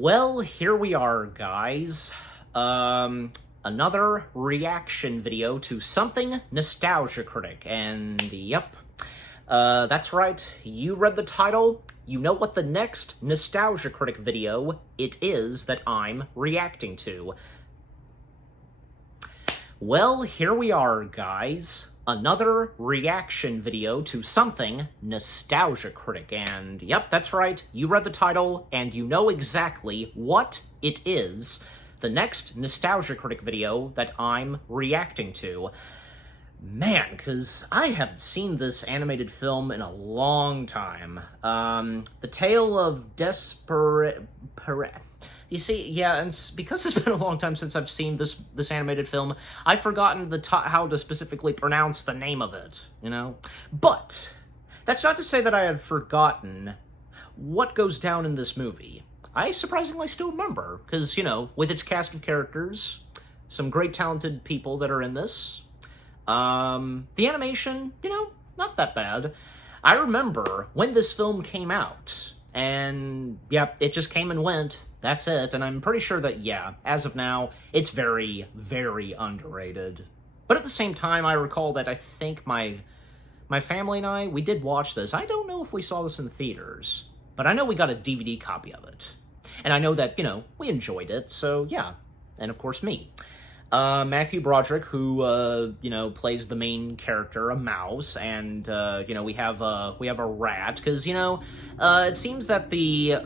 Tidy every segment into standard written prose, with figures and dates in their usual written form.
Well, here we are, guys. Another reaction video to something Nostalgia Critic, and yep, that's right, you read the title, you know what the next Nostalgia Critic video it is that I'm reacting to. Well, here we are, guys. Another reaction video to something Nostalgia Critic, and yep, that's right, you read the title, and you know exactly what it is. The next Nostalgia Critic video that I'm reacting to. Man, because I haven't seen this animated film in a long time. The Tale of Despereaux. You see, yeah, and because it's been a long time since I've seen this animated film, I've forgotten how to specifically pronounce the name of it, you know? But that's not to say that I had forgotten what goes down in this movie. I surprisingly still remember, because, you know, with its cast of characters, some great talented people that are in this, the animation, you know, not that bad. I remember when this film came out, and, yeah, it just came and went. That's it, and I'm pretty sure that, yeah, as of now, it's very, very underrated. But at the same time, I recall that I think my family and I, we did watch this. I don't know if we saw this in theaters, but I know we got a DVD copy of it. And I know that, you know, we enjoyed it, so yeah. And of course, me. Matthew Broderick, who, you know, plays the main character, a mouse, and, you know, we have a rat, because, you know, it seems that the,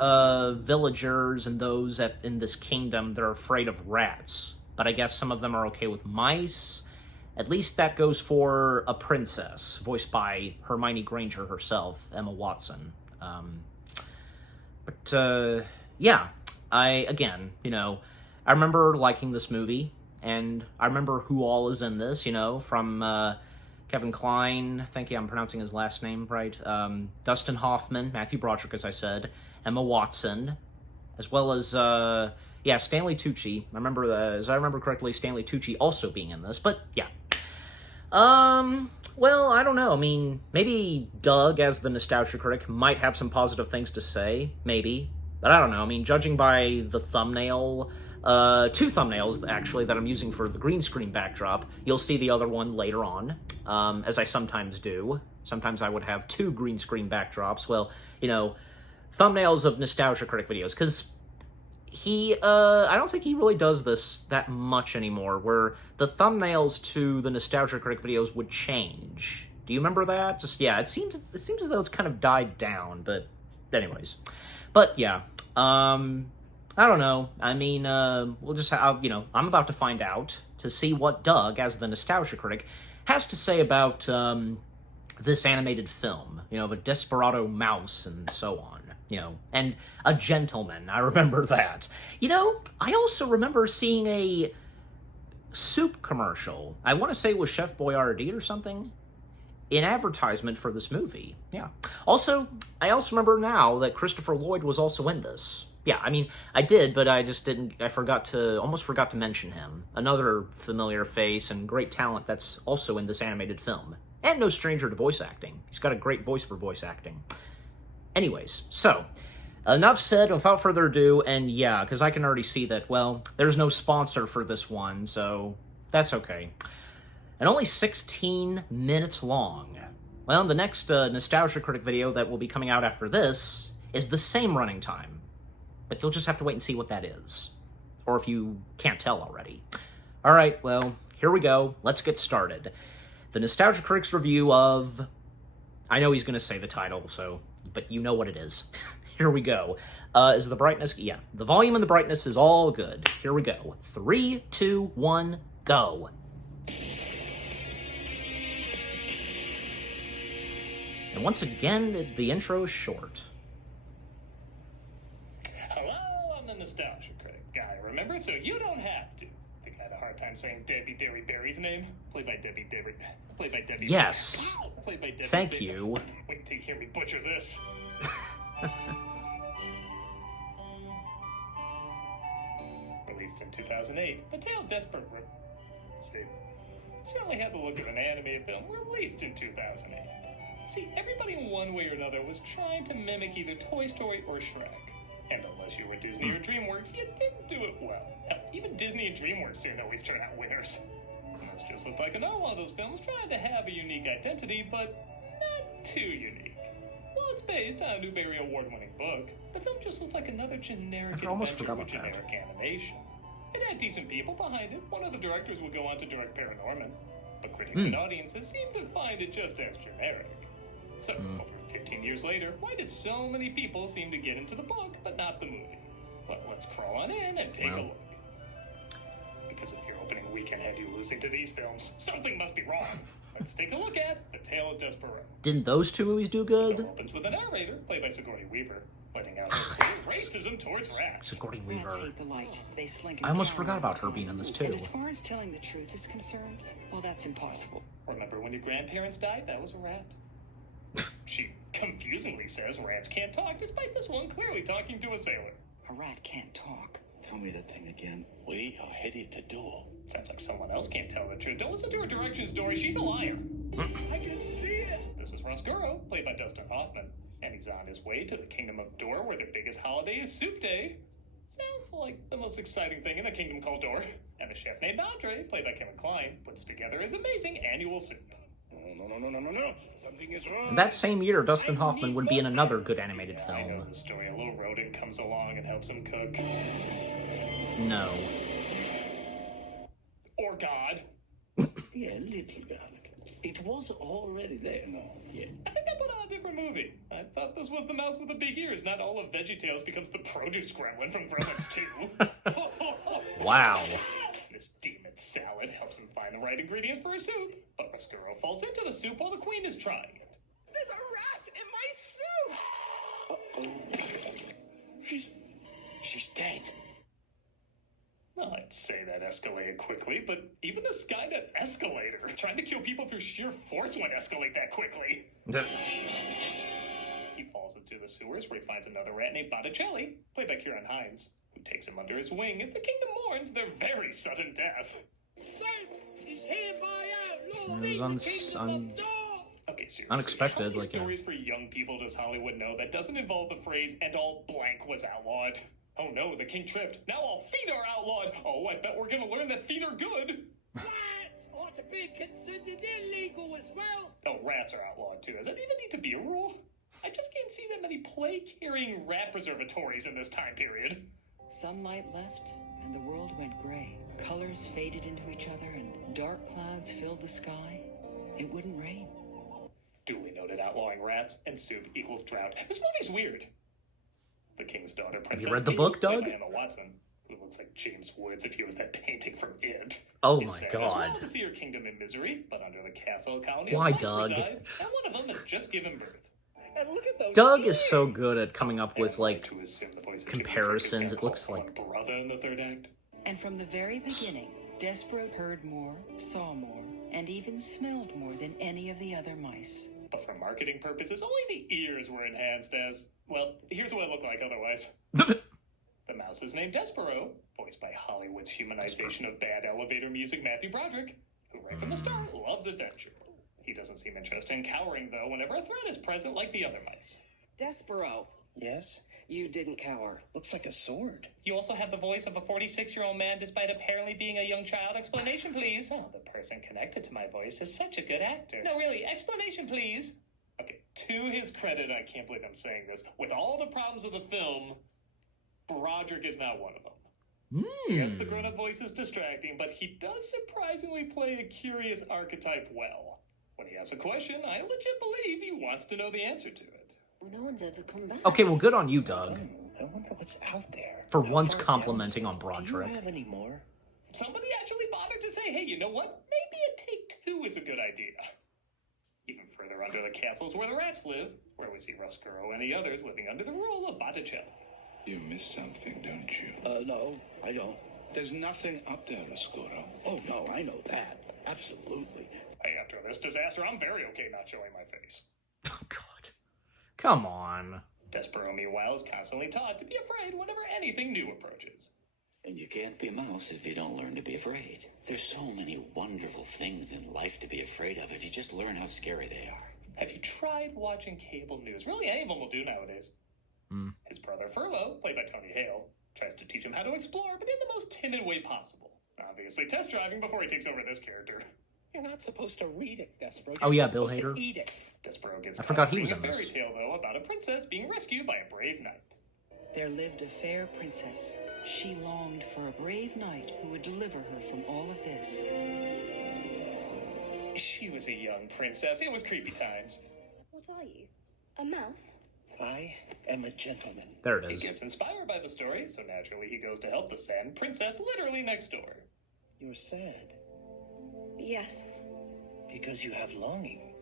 villagers and those in this kingdom, they're afraid of rats, but I guess some of them are okay with mice. At least that goes for a princess, voiced by Hermione Granger herself, Emma Watson. Yeah, again, you know, I remember liking this movie, and I remember who all is in this, you know, from Kevin Kline, I think, yeah, I'm pronouncing his last name right, Dustin Hoffman, Matthew Broderick, as I said, Emma Watson, as well as, yeah, Stanley Tucci. I remember, as I remember correctly, Stanley Tucci also being in this, but yeah. Well, I don't know. I mean, maybe Doug, as the Nostalgia Critic, might have some positive things to say, maybe. But I don't know. I mean, judging by the thumbnail, two thumbnails, actually, that I'm using for the green screen backdrop, you'll see the other one later on, as I sometimes do. Sometimes I would have two green screen backdrops. Well, you know, thumbnails of Nostalgia Critic videos, because I don't think he really does this that much anymore, where the thumbnails to the Nostalgia Critic videos would change. Do you remember that? Just, yeah, it seems as though it's kind of died down, but anyways. But, yeah, I don't know. I mean, we'll just, you know, I'm about to find out to see what Doug, as the Nostalgia Critic, has to say about, this animated film, you know, of a desperado mouse and so on. You know, and a gentleman, I remember that. You know, I also remember seeing a soup commercial, I want to say it was Chef Boyardee or something, in advertisement for this movie, yeah. Also, I also remember now that Christopher Lloyd was also in this. Yeah, I mean, I did, but I just didn't, almost forgot to mention him. Another familiar face and great talent that's also in this animated film. And no stranger to voice acting. He's got a great voice for voice acting. Anyways, so, enough said, without further ado, and yeah, because I can already see that, well, there's no sponsor for this one, so that's okay. And only 16 minutes long. Well, the next Nostalgia Critic video that will be coming out after this is the same running time, but you'll just have to wait and see what that is. Or if you can't tell already. Alright, well, here we go, let's get started. The Nostalgia Critic's review of... I know he's going to say the title, so... but you know what it is. Here we go. Is the brightness... yeah, the volume and the brightness is all good. Here we go. 3, 2, 1, go. And once again, the intro is short. Hello, I'm the Nostalgia Critic guy, remember? So you don't have to. I think I had a hard time saying Debbie Derry Berry's name. Played by Debbie Derry. Played by Debbie. Yes. Played by Debbie. Thank you. Wait till you hear me butcher this. Released in 2008, The Tale of Despereaux. See, only had the look of an animated film released in 2008. See, everybody in one way or another was trying to mimic either Toy Story or Shrek. And unless you were Disney or DreamWorks, you didn't do it well. Hell, even Disney and DreamWorks didn't always turn out winners. And this just looked like another one of those films trying to have a unique identity, but not too unique. While it's based on a Newbery Award-winning book, the film just looked like another generic adventure with generic animation. It had decent people behind it. One of the directors would go on to direct Paranorman. But critics and audiences seemed to find it just as generic. So, over 15 years later, why did so many people seem to get into the book, but not the movie? Well, let's crawl on in and take a look. Because if your opening weekend had you losing to these films, something must be wrong. Let's take a look at The Tale of Despereaux. Didn't those two movies do good? The film opens with a narrator, played by Sigourney Weaver, letting out clear racism towards rats. Sigourney Weaver. Rats hate the light. They slink I almost down forgot all about the her time. being in this too. And as far as telling the truth is concerned, well, that's impossible. Remember when your grandparents died? That was a rat. She confusingly says rats can't talk, despite this one clearly talking to a sailor. A rat can't talk. Tell me that thing again. We are headed to duel. Sounds like someone else can't tell the truth. Don't listen to her direction story. She's a liar. I can see it! This is Rosguro, played by Dustin Hoffman. And he's on his way to the Kingdom of Dor, where their biggest holiday is Soup Day. Sounds like the most exciting thing in a kingdom called Dor. And a chef named Andre, played by Kevin Kline, puts together his amazing annual soup. No. Something is wrong. And that same year, Dustin Hoffman would be in another good animated I know film. the story. A little rodent comes along and helps him cook. No. Or God. Yeah, little bit. It was already there. No, yeah. I think I put on a different movie. I thought this was the mouse with the big ears, not all of VeggieTales becomes the produce gremlin from Gremlins 2. Wow. This demon salad helps him find the right ingredients for his soup, but Rosguro falls into the soup while the queen is trying it. There's a rat in my soup! She's dead. Well, I'd say that escalated quickly, but even a Skynet escalator trying to kill people through sheer force won't escalate that quickly. He falls into the sewers where he finds another rat named Botticelli, played by Kieran Hines, who takes him under his wing as the kingdom mourns their very sudden death. Soap is hereby outlawed It in was the kingdom of Dor! Okay, seriously. Unexpected, How many like, stories for young people does Hollywood know that doesn't involve the phrase "and all blank was outlawed"? Oh no, the king tripped. Now all feet are outlawed. Oh, I bet we're gonna learn that feet are good. Rats are to be considered illegal as well! Oh, rats are outlawed too. Does that even need to be a rule? I just can't see that many plague-carrying rat preservatories in this time period. Sunlight left, and the world went gray. Colors faded into each other, and dark clouds filled the sky. It wouldn't rain. Duly noted outlawing rats and soup equals drought. This movie's weird. The king's daughter, Princess read the Kate, book, played Doug? by Emma Watson, who looks like James Woods if he was that painting from It. Oh It's my sad god. as well to see her kingdom in misery, but under the castle colony Why, of mice Doug? reside, and one of them has just given birth. And look at those Doug is so good at coming up with, like, To assume the voice of Jiminy comparisons. Cricket's It gonna looks call like... someone brother in the third act. And from the very beginning, Despereaux heard more, saw more, and even smelled more than any of the other mice. But for marketing purposes, only the ears were enhanced as, well, here's what I look like otherwise. The mouse is named Despereaux, voiced by Hollywood's humanization of bad elevator music Matthew Broderick, who right from the start loves adventure. He doesn't seem interested in cowering, though, whenever a threat is present like the other mice. Despereaux, Yes? you didn't cower. Looks like a sword. You also have the voice of a 46-year-old man despite apparently being a young child. Explanation, please. Oh, the person connected to my voice is such a good actor. No, really, explanation, please. Okay, to his credit, I can't believe I'm saying this, with all the problems of the film, Broderick is not one of them. Yes, the grown-up voice is distracting, but he does surprisingly play a curious archetype well. When he asks a question, I legit believe he wants to know the answer to it. No one's ever come back. Okay, well, good on you, Doug. I wonder what's out there. For How once far complimenting down on is it? Broderick. Do you have any more? Somebody actually bothered to say, hey, you know what? Maybe a take two is a good idea. Even further under the castle is where the rats live, where we see Rosguro and the others living under the rule of Botticelli. You missed something, don't you? No, I don't. There's nothing up there, Oscuro. Oh, no, I know that. Absolutely. Hey, after this disaster, I'm very okay not showing my face. Oh, God. Come on. Despereaux, meanwhile, is constantly taught to be afraid whenever anything new approaches. And you can't be a mouse if you don't learn to be afraid. There's so many wonderful things in life to be afraid of if you just learn how scary they are. Have you tried watching cable news? Really, any of them will do nowadays. His brother Furlough, played by Tony Hale, tries to teach him how to explore, but in the most timid way possible. Obviously test driving before he takes over this character. You're not supposed to read it, Despereaux. Oh yeah, Bill Hader. Eat it. Despereaux gets I forgot he reading was in a fairy this. tale, though, about a princess being rescued by a brave knight. There lived a fair princess. She longed for a brave knight who would deliver her from all of this. She was a young princess. It was creepy times. What are you? A mouse? I am a gentleman. There it He is. gets inspired by the story, so naturally he goes to help the sand princess literally next door. You're sad Yes. because you have longing.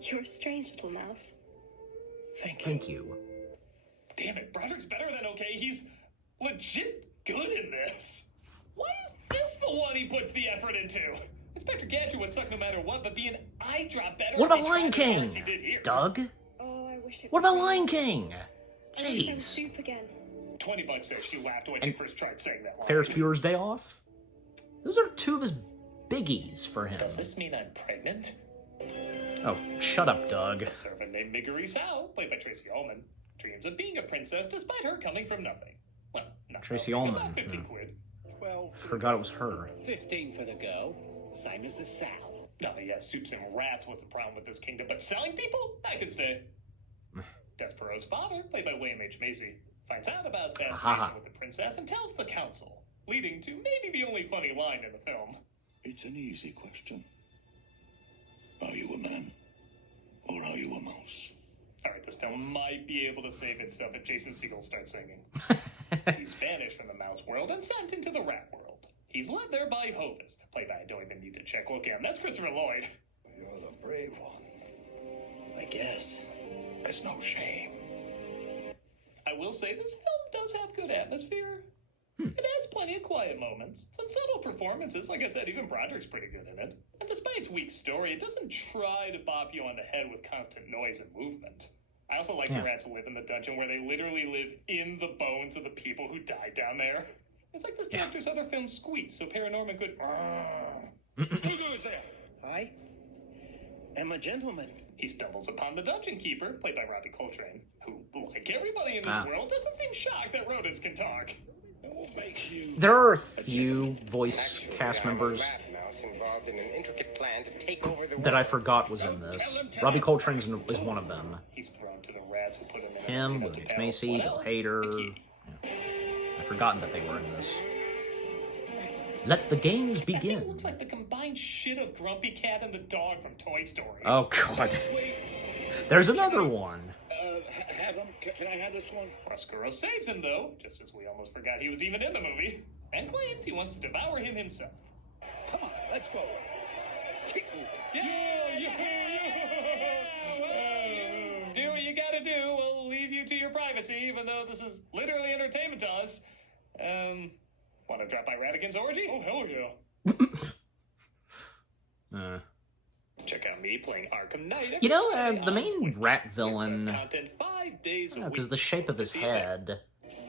You're a strange little mouse. Thank you. Thank you. Damn it, Broderick's better than okay. He's legit good in this. Why is this the one he puts the effort into? Inspector Gadget would suck no matter what, but being eye drop better. What if about he Lion tried as hard King? as he did here. Doug? Oh, I wish it What was about me. Lion King? I wish there was Jeez. soup again. $20 says she laughed when she first tried saying that line. Ferris Bueller's Day Off? Those are two of his biggies for him. Does this mean I'm pregnant? Oh, shut up, Doug. A servant named Miggery Sao, played by Tracy Ullman, dreams of being a princess despite her coming from nothing. Well, not Tracy nothing, Ullman, about 15 yeah. quid. 12. Forgot it was her. 15 for the girl. Same as the sow. No, yeah, soups and rats was the problem with this kingdom, but selling people? I could stay. Despereaux's father, played by William H. Macy, finds out about his fascination with the princess and tells the council, leading to maybe the only funny line in the film. It's an easy question. Are you a man? Or are you a mouse? Alright, this film might be able to save itself if Jason Segel starts singing. He's banished from the mouse world and sent into the rat world. He's led there by Hovis, played by, I don't even need to check, look at him, that's Christopher Lloyd. You're the brave one. I guess. There's no shame. I will say this film does have good atmosphere. It has plenty of quiet moments. Some subtle performances. Like I said, even Broderick's pretty good in it. And despite its weak story, it doesn't try to bop you on the head with constant noise and movement. I also like the rats live in the dungeon where they literally live in the bones of the people who died down there. It's like this director's other film Squeaks, so Paranorman could... Who goes there? I am a gentleman. He stumbles upon the dungeon keeper, played by Robbie Coltrane, who, like everybody in this world, doesn't seem shocked that rodents can talk. What makes you... There are a few voice cast members Involved in an intricate plan to take over the that I forgot was in this. Robbie Coltrane is one of them. He's thrown to the rats who put him in Him, William H. Macy, Bill Hader. Yeah. I've forgotten that they were in this. Let the games That thing begin. looks like the combined shit of Grumpy Cat and the dog from Toy Story. Oh, God. There's another one. Have him. Can I have this one? Roscuro saves him, though, just as we almost forgot he was even in the movie, and claims he wants to devour him himself. Come on, let's go. Keep moving. Do what you gotta do. We'll leave you to your privacy, even though this is literally entertainment to us. Want to drop by Radigan's orgy? Oh, hell yeah. Check out me playing Arkham Knight. You know, the main rat villain, Content 5 days a week. because the shape of his head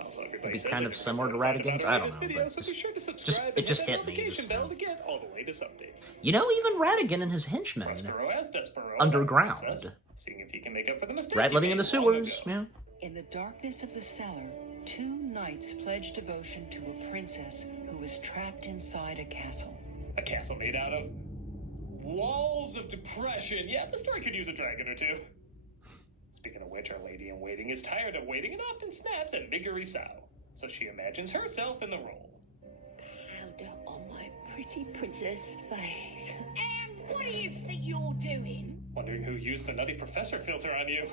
Also, would everybody be says kind it of was similar to fun about Radigan's. our I don't latest know, video, but so be sure to subscribe just, and it just hit that hit me. notification Just, bell to get all the latest updates. you know, even Radigan and his henchmen Roscuro as Despereaux, underground. princess, seeing if he can make up for the mistake Rat he living in made the long sewers. ago. Yeah. In the darkness of the cellar, two knights pledged devotion to a princess who was trapped inside a castle. A castle made out of walls of depression. Yeah, the story could use a dragon or two. Speaking of which, our lady in waiting is tired of waiting and often snaps at Miggery Sao, so she imagines herself in the role. Powder on my pretty princess face. And what do you think you're doing? Wondering who used the Nutty Professor filter on you.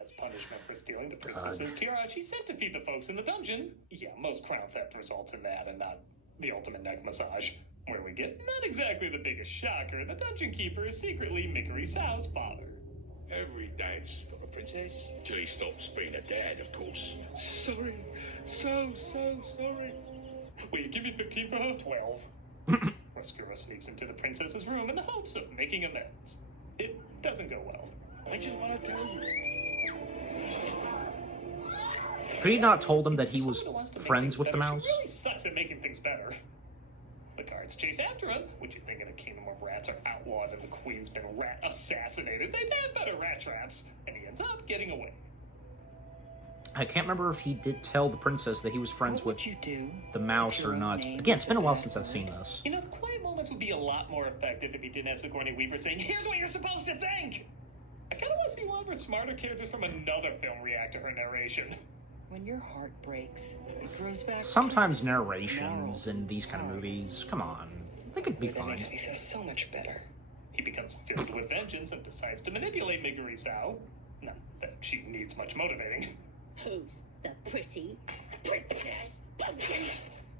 As punishment for stealing the princess's tiara, she's sent to feed the folks in the dungeon. Yeah, most crown theft results in that and not the ultimate neck massage. Where we get not exactly the biggest shocker, the dungeon keeper is secretly Miggery Sao's father. Every dad's got a princess. Till he stops being a dad, of course. Sorry. So sorry. Will you give me 15 for her? 12. Roscuro sneaks into the princess's room in the hopes of making amends. It doesn't go well. I just want to tell you. Could he not told him that he was Someone who wants to make friends things with the better, mouse? She really sucks at making things better. The guards chase after him. Would you think in a kingdom of rats are outlawed and the queen's been rat assassinated? They'd have better rat traps. And he ends up getting away. I can't remember if he did tell the princess that he was friends What with would you do the mouse if or your not. name Again, it's been a while was since I've bad seen word? this. You know, the quiet moments would be a lot more effective if he didn't have Sigourney Weaver saying, "Here's what you're supposed to think!" I kind of want to see one of her smarter characters from another film react to her narration. When your heart breaks, it grows back. Sometimes twisted, narrations gnarled, in these kind of hard. movies, come on, they could be That fine. makes me feel so much better. He becomes filled with vengeance and decides to manipulate Meguri Sao. Not that she needs much motivating. Who's the pretty princess pumpkin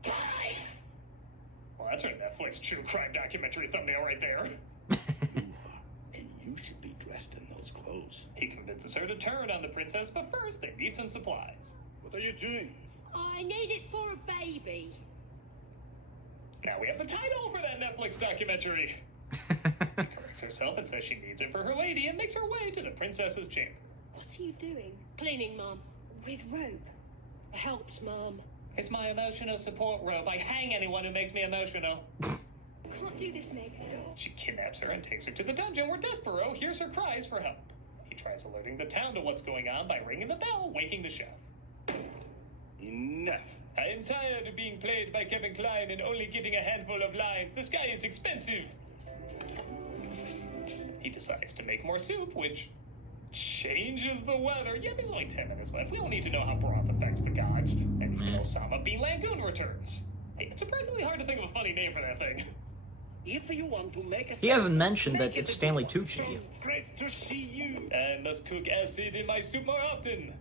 pie? Well, that's her Netflix true crime documentary thumbnail right there. And you should be dressed in those clothes. He convinces her to turn on the princess, but first they need some supplies. What are you doing? I need it for a baby. Now we have the title for that Netflix documentary. She corrects herself and says she needs it for her lady and makes her way to the princess's chamber. What are you doing? Cleaning, Mum. With rope. Helps, Mum. It's my emotional support rope. I hang anyone who makes me emotional. Can't do this, Meg. She kidnaps her and takes her to the dungeon where Despereaux hears her cries for help. He tries alerting the town to what's going on by ringing the bell, waking the chef. Enough. I am tired of being played by Kevin Kline and only getting a handful of lines. This guy is expensive. He decides to make more soup, which changes the weather. Yeah, there's only 10 minutes left. We don't need to know how broth affects the gods. And even Osama Bin Lagoon returns. Hey, it's surprisingly hard to think of a funny name for that thing. If you want to make a He hasn't mentioned that make it it's a Stanley good one. Tucci. Great to see you. I must cook acid in my soup more often.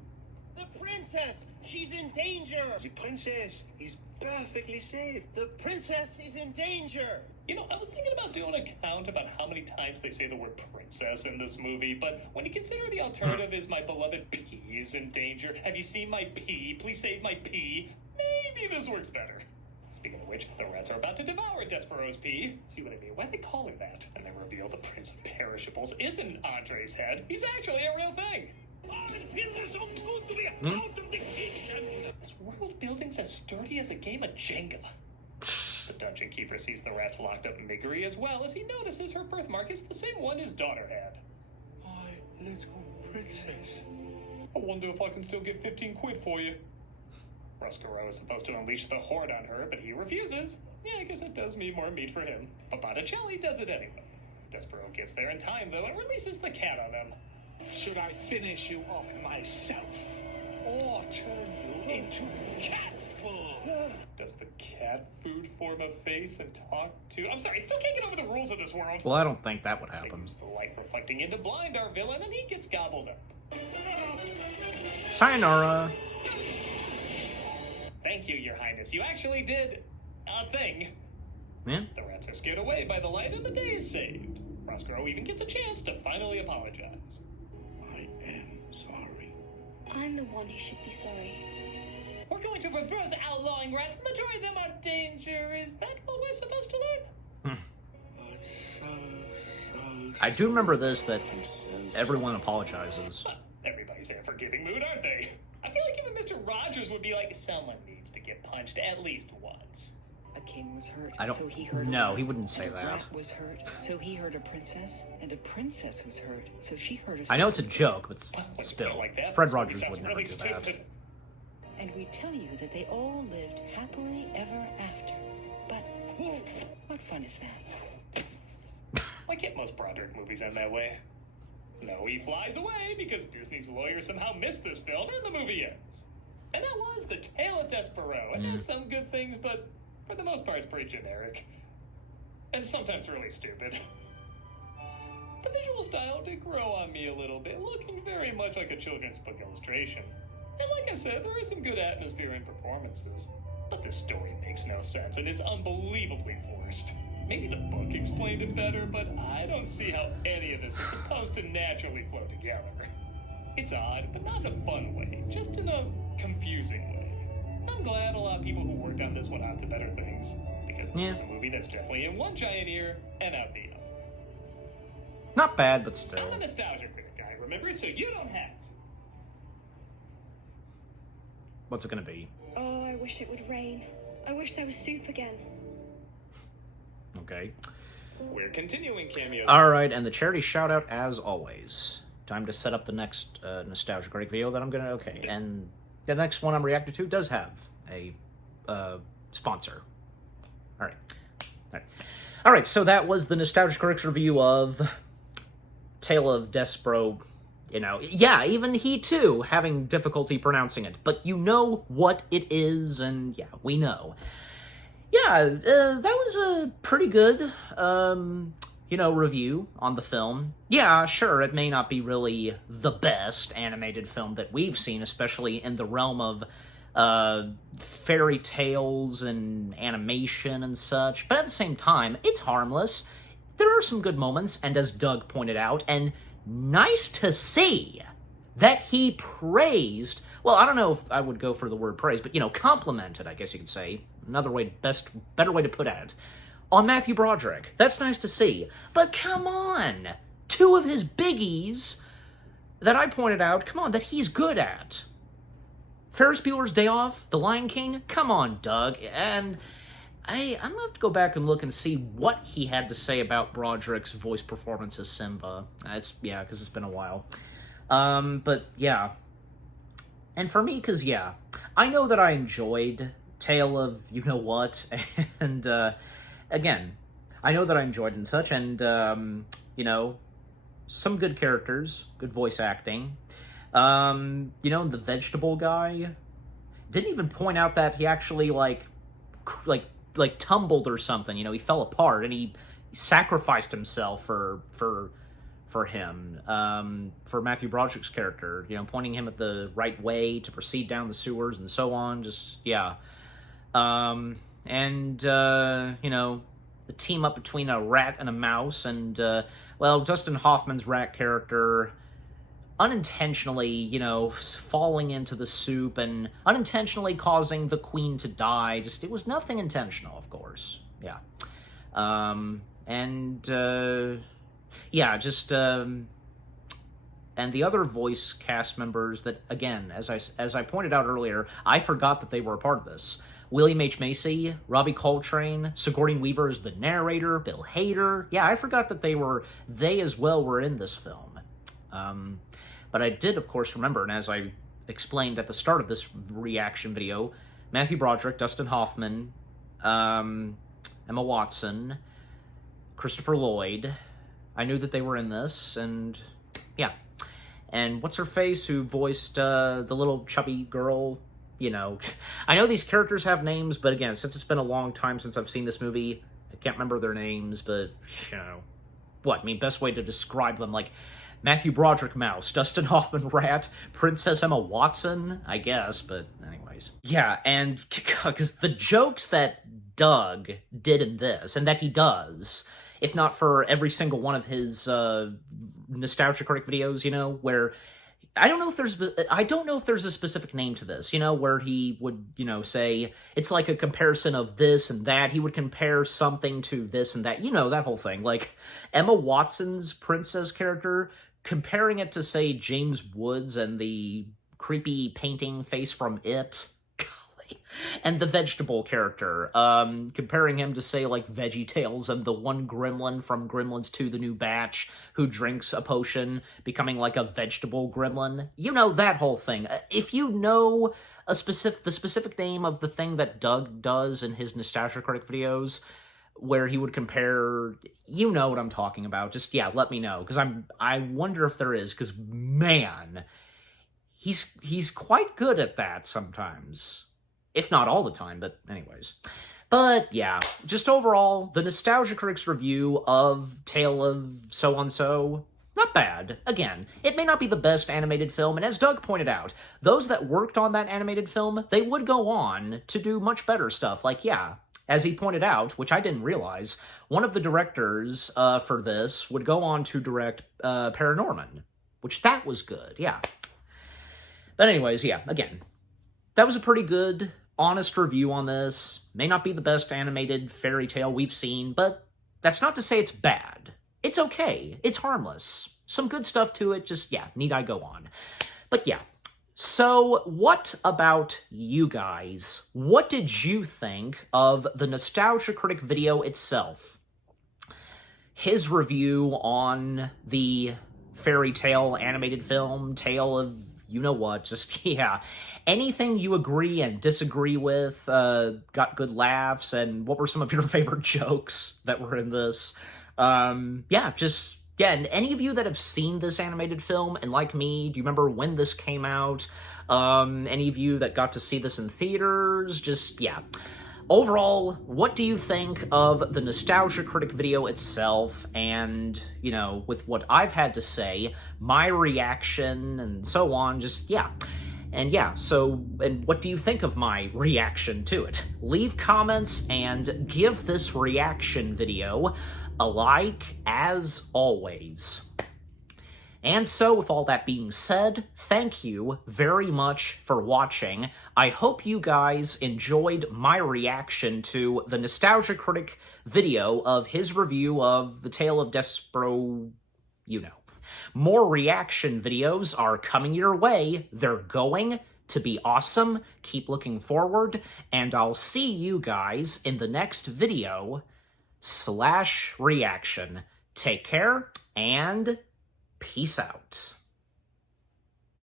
The princess! She's in danger! The princess is perfectly safe. The princess is in danger! You know, I was thinking about doing a count about how many times they say the word princess in this movie, but when you consider the alternative is my beloved P is in danger, have you seen my P? Please save my P. Maybe this works better. Speaking of which, the rats are about to devour Despereaux's P. See what I mean? Why they call her that? And they reveal the Prince of Perishables isn't Andre's head. He's actually a real thing. It feels so good to be out of the kitchen! This world building's as sturdy as a game of Jenga. The dungeon keeper sees the rats locked up in Meguri as well as he notices her birthmark is the same one his daughter had. My little princess. I wonder if I can still get 15 quid for you. Ruscaro is supposed to unleash the horde on her, but he refuses. Yeah, I guess it does mean more meat for him. But Botticelli does it anyway. Despereaux gets there in time, though, and releases the cat on them. Should I finish you off myself? Or turn you into cat food? Does the cat food form a face and talk to... I'm sorry, I still can't get over the rules of this world. Well, I don't think that would They happen. use the light reflecting in to blind our villain, and he gets gobbled up. Sayonara. Thank you, Your Highness. You actually did a thing. Yeah. The rats are scared away by the light, and the day is saved. Roscoe even gets a chance to finally apologize. I am sorry. I'm the one who should be sorry. We're going to reverse outlawing rats. The majority of them are danger. Is that what we're supposed to learn? I do remember this, that I'm so everyone apologizes. Well, everybody's in a forgiving mood, aren't they? I feel like even Mr. Rogers would be like, someone needs to get punched at least once. A king was hurt, I don't- so he heard a no, rat, he wouldn't say and a that. rat was hurt, so he heard a princess, and a princess was hurt, so she heard a I know it's a serpent. joke, but When you put still, it like that, Fred this movie Rogers sounds would never really do that. stupid. And we tell you that they all lived happily ever after. But what fun is that? Why can't most Broderick movies end that way? No, he flies away because Disney's lawyers somehow missed this film and the movie ends. And that was The Tale of Despereaux. It has some good things, but for the most part it's pretty generic. And sometimes really stupid. The visual style did grow on me a little bit, looking very much like a children's book illustration. And like I said, there is some good atmosphere and performances. But this story makes no sense and is unbelievably forced. Maybe the book explained it better, but I don't see how any of this is supposed to naturally flow together. It's odd, but not in a fun way, just in a confusing way. I'm glad a lot of people who worked on this went on to better things, because this is a movie that's definitely in one giant ear and out the other. Not bad, but I'm still. a nostalgia critic guy, remember? So you don't have to. What's it gonna be? Oh, I wish it would rain. I wish there was soup again. Okay. We're continuing cameos. Alright, and the charity shout out as always. Time to set up the next nostalgia critic video that I'm gonna. Okay, and the next one I'm reacting to does have a sponsor. All right, so that was the Nostalgia Critic's review of Tale of Despereaux. You know, yeah, even he too having difficulty pronouncing it, but you know what it is, and yeah, we know. Yeah, that was a pretty good, review on the film. Yeah, sure, it may not be really the best animated film that we've seen, especially in the realm of fairy tales and animation and such, but at the same time, it's harmless. There are some good moments, and as Doug pointed out, and nice to see that he praised, well, I don't know if I would go for the word praise, but, complimented, I guess you could say, better way to put it, on Matthew Broderick. That's nice to see. But come on! Two of his biggies that I pointed out, come on, that he's good at. Ferris Bueller's Day Off, The Lion King, come on, Doug. And I'm gonna have to go back and look and see what he had to say about Broderick's voice performance as Simba. Because it's been a while. But yeah. And for me, because I know that I enjoyed Tale of You-Know-What, and, again, I know that I enjoyed it and such, and, some good characters, good voice acting. The vegetable guy didn't even point out that he actually, like tumbled or something, he fell apart, and he sacrificed himself for him, for Matthew Broderick's character, pointing him at the right way to proceed down the sewers and so on, the team up between a rat and a mouse, and, Dustin Hoffman's rat character unintentionally, falling into the soup and unintentionally causing the queen to die. It was nothing intentional, of course. Yeah. And the other voice cast members that, again, as I pointed out earlier, I forgot that they were a part of this. William H. Macy, Robbie Coltrane, Sigourney Weaver is the narrator, Bill Hader. Yeah, I forgot that they as well were in this film. But I did, of course, remember, and as I explained at the start of this reaction video, Matthew Broderick, Dustin Hoffman, Emma Watson, Christopher Lloyd. I knew that they were in this, and yeah. And what's-her-face, who voiced the little chubby girl, I know these characters have names, but again, since it's been a long time since I've seen this movie, I can't remember their names, but, best way to describe them, like, Matthew Broderick Mouse, Dustin Hoffman Rat, Princess Emma Watson, I guess, but anyways. Yeah, and, because the jokes that Doug did in this, and that he does, if not for every single one of his Nostalgia Critic videos, where I don't know if there's a specific name to this, where he would, say, it's like a comparison of this and that. He would compare something to this and that, that whole thing. Like, Emma Watson's princess character, comparing it to, say, James Woods and the creepy painting face from It. And the vegetable character, comparing him to, say, like, VeggieTales and the one gremlin from Gremlins 2, The New Batch, who drinks a potion, becoming, like, a vegetable gremlin. That whole thing. If you know the specific name of the thing that Doug does in his Nostalgia Critic videos, where he would compare, what I'm talking about, just, let me know, because I wonder if there is, because, man, he's quite good at that sometimes. If not all the time, but anyways. But, yeah, just overall, the Nostalgia Critics review of Tale of So-and-so, not bad. Again, it may not be the best animated film, and as Doug pointed out, those that worked on that animated film, they would go on to do much better stuff. Like, as he pointed out, which I didn't realize, one of the directors for this would go on to direct Paranorman, which that was good, yeah. But anyways, again, that was a pretty good, honest review on this. May not be the best animated fairy tale we've seen, but that's not to say it's bad. It's okay. It's harmless. Some good stuff to it, just, need I go on. But so what about you guys? What did you think of the Nostalgia Critic video itself? His review on the fairy tale animated film, Tale of you know what, just, yeah, anything you agree and disagree with, got good laughs, and what were some of your favorite jokes that were in this? Yeah, and any of you that have seen this animated film, and like me, do you remember when this came out? Any of you that got to see this in theaters? Just, yeah. Overall, what do you think of the Nostalgia Critic video itself, and, you know, with what I've had to say, my reaction, and so on, just, yeah. And yeah, so, and what do you think of my reaction to it? Leave comments and give this reaction video a like, as always. And so, with all that being said, thank you very much for watching. I hope you guys enjoyed my reaction to the Nostalgia Critic video of his review of The Tale of Despereaux, you know. More reaction videos are coming your way. They're going to be awesome. Keep looking forward, and I'll see you guys in the next video /reaction. Take care, and peace out.